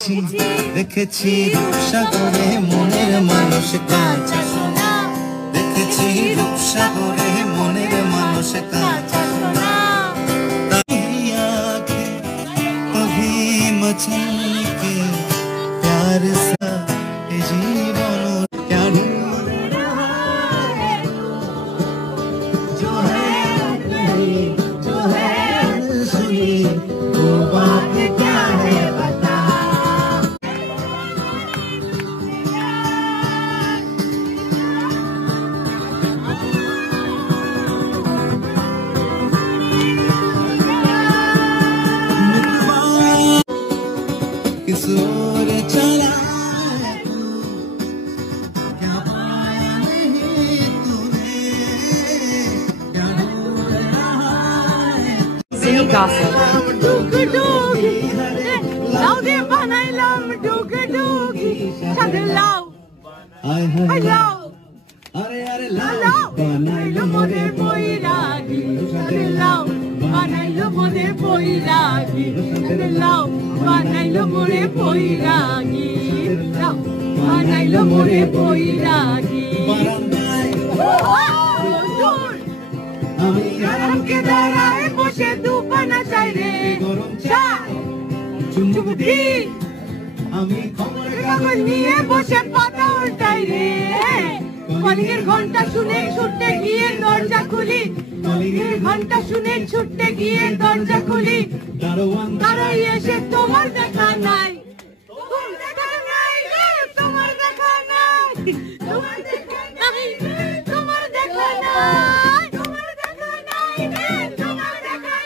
দেখেছি রূপসাগরে মনের মানুষ কাঁচা সোনা, দেখেছি রূপসাগরে মনের মানুষ কাঁচা সোনা। कभी मचल के प्यार सा जीवन क्या जो है नहीं जो है सुनी वो बात क्या है बता। किस ओर चला है तू, क्या पाया नहीं तूने, क्या ढूंढ रहा है। City gossip. Dugi, law de banailam dugi, chadlaw. Hello. अरे अरे Hello. Banailam mode poiragi, chadlaw. Banailam mode poiragi, chadlaw. Banailam mode poiragi, banailam mode poiragi. আমি আরাম কে দাঁড়ায় বসে দুপানা চাই রে চা চুমুক দি আমি খবর কাগজ নিয়ে বসে পাতা উল্টাই রে কলিংয়ের ঘন্টা শুনে ছুটতে গিয়ে দরজা খুলি কলিংয়ের ঘন্টা শুনে ছুটতে গিয়ে দরজা খুলি দারোয়ান দাঁড়াই এসে তোমার দেখা নাই।